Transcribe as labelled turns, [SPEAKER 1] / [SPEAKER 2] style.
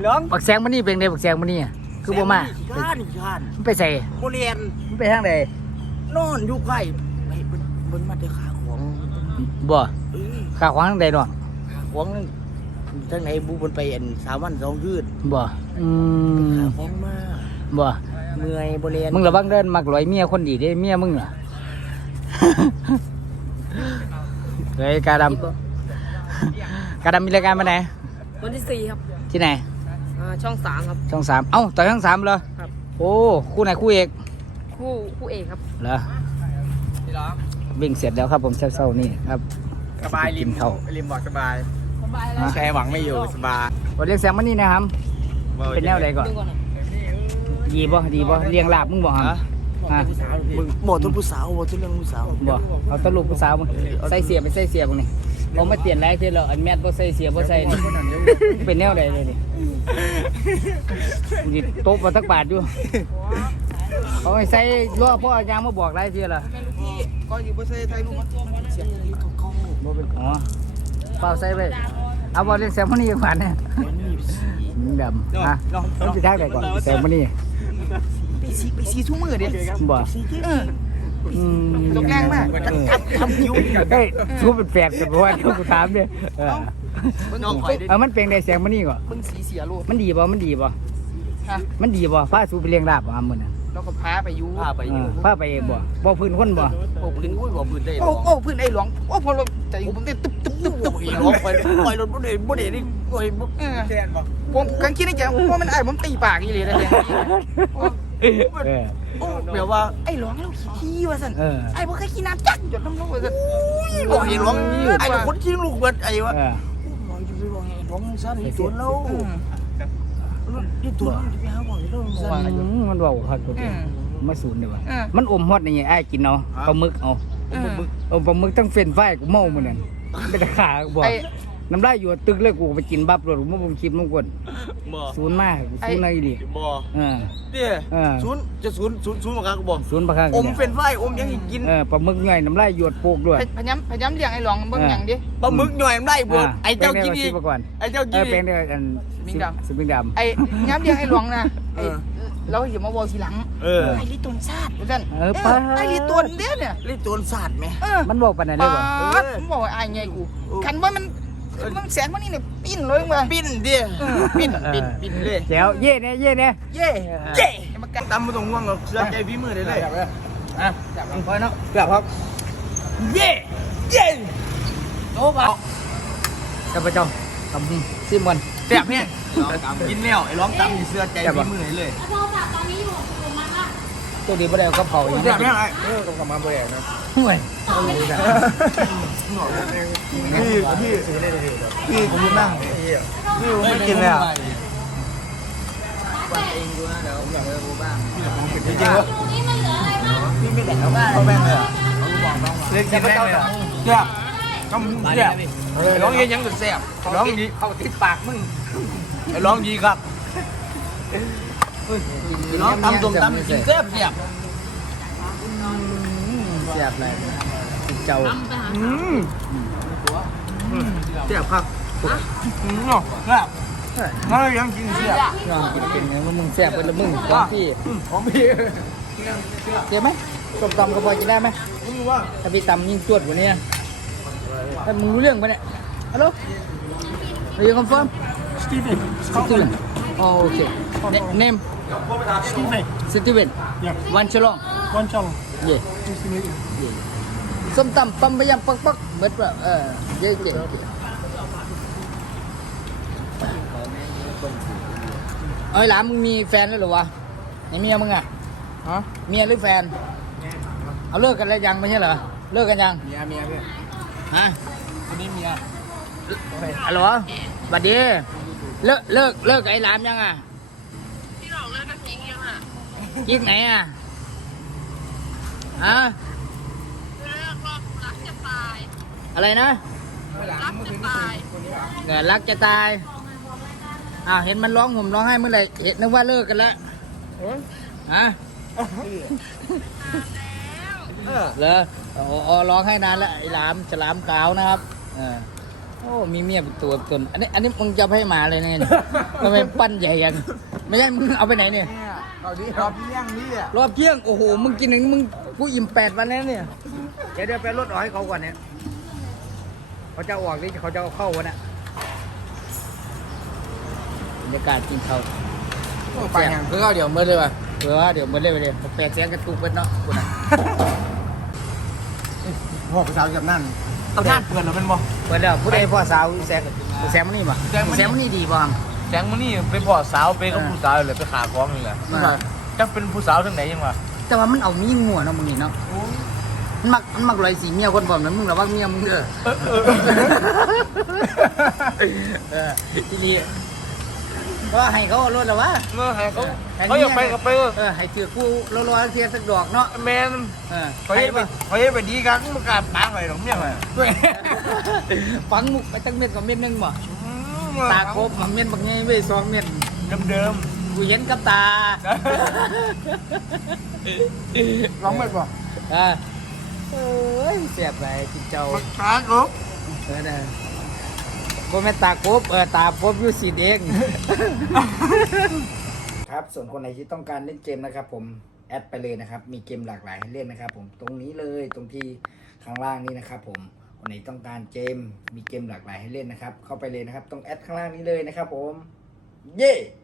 [SPEAKER 1] ร้อง
[SPEAKER 2] บักแสงมันนี่เป็นไงบักแสงมันนี่คือบ่มา
[SPEAKER 1] ขี้ข้าน
[SPEAKER 2] มันไปใส่
[SPEAKER 1] โมเรียน
[SPEAKER 2] มันไปทางใด
[SPEAKER 1] นอนอยู่ใกล้ไปเบิ่งมาแต่ขาของ
[SPEAKER 2] บ่
[SPEAKER 1] เออ
[SPEAKER 2] ขาขวางทางใดเนาะ
[SPEAKER 1] ขาของนั่นทางไหนบูบนไปอัน3 วัน 2 คืน
[SPEAKER 2] บ่
[SPEAKER 1] ขาของมา
[SPEAKER 2] บ่
[SPEAKER 1] เมื่อยโมเรียน
[SPEAKER 2] มึงระวังเดินมักลอยเมียคนดีเด้เมียมึงน่ะ เฮ้ยกาดำกาดำมีรายการมาไหน
[SPEAKER 3] วันที่4ครับ
[SPEAKER 2] ที่ไหน
[SPEAKER 3] ช่อง3ครับ
[SPEAKER 2] ช่อง3เอ้าต่อช่อง3เลย
[SPEAKER 3] ครับ
[SPEAKER 2] โอ้คู่ไหนคู่เอก
[SPEAKER 3] คู่เอกครับ
[SPEAKER 2] เหรอวิ่งเสร็จแล้วครับผมเช้าๆนี่ครับ
[SPEAKER 1] สบายริม
[SPEAKER 2] เขา
[SPEAKER 1] ริมบอกสบาย
[SPEAKER 3] สบายแล้ว
[SPEAKER 1] แค่หวังไม่อยู่สบาย
[SPEAKER 2] วันเรียกแซมมันนี่นะครับเป็นแนวใดก่อน
[SPEAKER 3] ดึงก่อนนะ
[SPEAKER 2] ดีบ่เลี้ยงลาบมึงบอกครับอ่ะ
[SPEAKER 1] มึงบอกทุกผู้สาวบอกทุกเรื่องผู้สาว
[SPEAKER 2] บ่เอาตะลุกผู้สาวมึงใส่เสียไปใส่เสียมึงนี่ผมมาเปลี่ยนแรกทีแล้วอันแมทบ่ใส่เสียบ่ใส่นี่เป็นแนวใดเลยนี่มึงสิตบมาสักบาทอยู่เขาให้ใส่ล้อพ่อยางมาบอกหลายทีละ
[SPEAKER 1] ก็อยู่บ่ใช่ไทยลูกมันเสียงนี้เขา
[SPEAKER 2] บ่เป็นอ๋อเปล่าใส่ไปเอาบ่เรียกแซมมันนี่ผ่านเนี่ยมึงดำอ่ะต้องสิทักได้ก่อนแซมมันนี่
[SPEAKER 1] ไปซีทุ่มือเด้
[SPEAKER 2] บ่
[SPEAKER 1] ตกแรงมากทำคิว
[SPEAKER 2] เฮ้ยทูเป็นแฝดกันเพราะว่ากูถามเนี่ยมันเป็นได้เสียงมันนี่ก่อน
[SPEAKER 1] มึงสีเสียลูก
[SPEAKER 2] มันดีบ่มันดีบ่
[SPEAKER 1] ฮะ
[SPEAKER 2] มันดีบ่พาสูไปเลี้ยงลาบบ่มื้อนั้น
[SPEAKER 1] แล้วก็พาไปยูพาไปยู
[SPEAKER 2] พาไปเองบ่พื้นคนบ่
[SPEAKER 1] โอ้พื้นบ่พื้นได้โอ้พื้นไอ้หลวงโอ้พอเราใจผมเต้นตึ๊บไอ้หลวงไปรถบ่ได้นี่โอ้ยแทนบ่ผมกันคิดในใจว่ามันไอ้ผมตีปากอีหลีได้เลยโอ้แบบว่าไอ้หลวงเราขี้ว่าซั่นไอ้บ่เคยขี้น้ำจักหยดน้ำลงว่าซั่นโอ้ยหลวงไอ้คนขี้ลูกเบิดไอ้ว่าหลวงจะไปบอกไอ้หลวงซั่นไอ้ตัวเรานี่ตัวจะไปหาบ่อยแล้วซั่น
[SPEAKER 2] มันเว้าคักตัวมาศูนย์เด้อว่ะมันอมฮอดนี่ไอ้กินเอาปลาหมึกเอาปลาหมึกทั้งเฟรนฟรายกูเมามื้อนั้นเป็นตะขาบ่น้ำลายอยู่ตึกเลยกูไปกินบับรถกูมาบ่คิดมันกวนศูนย์มากศูนย์ในอีหลี
[SPEAKER 1] บ่เด้ศูนย์จะศูนย์บ่ครับกูบอก
[SPEAKER 2] ศูนย์ปะคัก
[SPEAKER 1] อมเป็นไฟอมยังกิน
[SPEAKER 2] ปลาหมึกย่อยน้ำลายหยวดโปกด้วย
[SPEAKER 3] พยายามเลี้ยงไอ้หลองเบิ่งหยังดิ
[SPEAKER 1] ปลาหมึกหน่อยมันได้บ่ไอ้เจ้ากินอีก
[SPEAKER 2] ก่อน
[SPEAKER 1] ไอ้เจ้ากินอี
[SPEAKER 2] เป็น
[SPEAKER 1] ก
[SPEAKER 2] ได้กันสมิงดำ
[SPEAKER 3] ไอ้ย้ำเลี้ยงไอ้หลองนะไอ้เราอย่ามาบอกทีหลังไอ้ลิตนซาดว่าซั่นไอ้ลิตนเด้อเนี่ย
[SPEAKER 1] ลิตรศาสตร์ไหม
[SPEAKER 2] มันบอกปานนั้นเลยบ่
[SPEAKER 3] ผมบอกว่าไอ้ไงกูคันว่ามันแสงมันนี่เนี่ยปิ้นเลยมา
[SPEAKER 1] ปิ้นดิปิ้นเลย
[SPEAKER 2] แจ๋วเย่เนี่ย
[SPEAKER 3] เย่มากัน
[SPEAKER 1] ตำมาตรงง่วงเราเชื่อใจพี่มือได้เลย
[SPEAKER 2] จับพอยเนาะ
[SPEAKER 1] แบบครับเย่โอ้บ่าว
[SPEAKER 2] จับประจอมทำซิมก่อน
[SPEAKER 1] แซ่บเนี่ยกินแล้วไอ้ร้องตำเชื่อใจพี่มือได้เลย
[SPEAKER 2] ตัวดีบ่ได้ก็เผาอย่าง
[SPEAKER 1] แซ่บเนี่ยไอ้
[SPEAKER 2] ต้องกลับมาบ่ได้นะห่วย
[SPEAKER 1] พี่ผมนั่งพี่ไม่กินเลยอ่ะจริงๆวะพี่ไม่แดกเขาแม่งเลยอ่ะเล่นกินแม่งเลยอ่ะแซ่บต้องแซ่บร้องยังสุดแซ่บร้องดี
[SPEAKER 2] เข้าติดปากมึง
[SPEAKER 1] ร้องดีครับร้องตำตรงตำกินแซ่บแซ่บ
[SPEAKER 2] เสียบเลยเจ้า
[SPEAKER 1] แซ่บครับเนาะแซ่บน้อยยังกินแซ่บ
[SPEAKER 2] น้องกินเป็นไงมึงแซ่บเป็นละมึงของพี่
[SPEAKER 1] ของพี่
[SPEAKER 2] เสียไหมส้มตำกระเพาะกินได้ไหมถ้าพี่ตำยิ่งจวดกว่านี้ถ้ามึงรู้เรื่องปะเนี่ยฮัลโหลAre you confirm?
[SPEAKER 4] Steven.
[SPEAKER 2] Steven. Oh, okay. Name?
[SPEAKER 4] Steven.
[SPEAKER 2] Steven.
[SPEAKER 4] Yeah.
[SPEAKER 2] One chalong.
[SPEAKER 4] One challenge.
[SPEAKER 2] Yeah.
[SPEAKER 4] Nice to meet you.
[SPEAKER 2] ส้มตำปั๊มไปยังปักเหมือนแบบเจ๊เอ้ยหลานมึงมีแฟนแล้วหรือวะไอ้เมียมึงอ่ะฮะเมียหรือแฟนเอาเลิกกันแล้วยังไม่ใช่เหรอเลิกกันยัง
[SPEAKER 1] เมียเพื่อน
[SPEAKER 2] ฮะ
[SPEAKER 1] คนนี้เมีย
[SPEAKER 2] ฮัลโหลบัดดีเลิกไอ้หลามยังอ่ะพี่หลอกเลิกกับกิ๊กยังอ่ะกิ๊กไหนอ่ะฮะเลิกรักจะตายอะไรนะรักจะตายรักจะตายเห็นมันร้องห่มร้องไห้เมื่อไหร่เห็นนึกว่าเลิกกันแล้วฮะเหรออ๋อร้องให้นานแล้วไอ้หลามฉลามขาวนะครับโอ้มีเมียเป็นตัวตนอันนี้มึงจะให้หมาเลยเนี่ยทำไมปั้นใหญ่ยังไม่ใช่มึงเอาไปไหนเนี่ย
[SPEAKER 1] เอาดิรอบเที่ยงนี่อ่ะ
[SPEAKER 2] รอบเที่ยงโอ้โหมึงกินหนึ่งมึงกูอิ่ม8 วันแล้วเนี่ยเดี๋ยวไปรถออกให้เขาก่อนเนี่ยเขาจะออกหรือเขาจะเอาเข้าวะเนี่ยบรรยากาศกินเขา
[SPEAKER 1] ไปยังเพื่อเดี๋ยวเมื่อเลยว่ะ
[SPEAKER 2] เดี๋ยวมันเล่นไปเลย8 แสนกระตุกเบิดเนาะกูน่ะ
[SPEAKER 1] พ่อไปสาวกับนั่นเอาท่านเปิดหรือเป็นบ่
[SPEAKER 2] เปิดแล้วผู้ใดพ่อสาวแซมมันนี่ป่ะแซมมันนี่ดีป่ะ
[SPEAKER 5] แสงมันนี่ไปพ่อสาวไปกับผู้สาวเลยไปขาคล้องนี่แหละจักเป็นผู้สาวทั้งไหนยังวะ
[SPEAKER 2] แต่ว่ามันเอามีงัวเนาะมึงนี่เนาะมันมักลอยสีเมียคนบ่นะมึงระวังเมียมึงเด้อทีนี้ก็ให้เขารถแล้ววะ
[SPEAKER 5] เมื่อให้เขาอยากไปก็ไป
[SPEAKER 2] ให้ถือกูรอเทียสักดอกเนาะ
[SPEAKER 5] แมนเขาให้ไปดีกันมันการปางไปหรอกเนี่ย
[SPEAKER 2] ฟังมุกไปตั้งเม็ดกับเม็ดนึงบ่ตาครบเม็ดบางไงเว้ย2 เม็ด
[SPEAKER 5] เดิม
[SPEAKER 2] กูเห็นกับตา
[SPEAKER 1] ร้องไม่บ่
[SPEAKER 2] เอ้ยเสียบไปกินเจ้า
[SPEAKER 1] ตาครับ
[SPEAKER 2] นะบ่แม่นตาครบตาครบอยู่สีเองครับส่วนคนไหนที่ต้องการเล่นเกมนะครับผมแอดไปเลยนะครับมีเกมหลากหลายให้เล่นนะครับผมตรงนี้เลยตรงที่ข้างล่างนี้นะครับผมคนไหนต้องการเกมมีเกมหลากหลายให้เล่นนะครับเข้าไปเลยนะครับตรงแอดข้างล่างนี้เลยนะครับผมเย้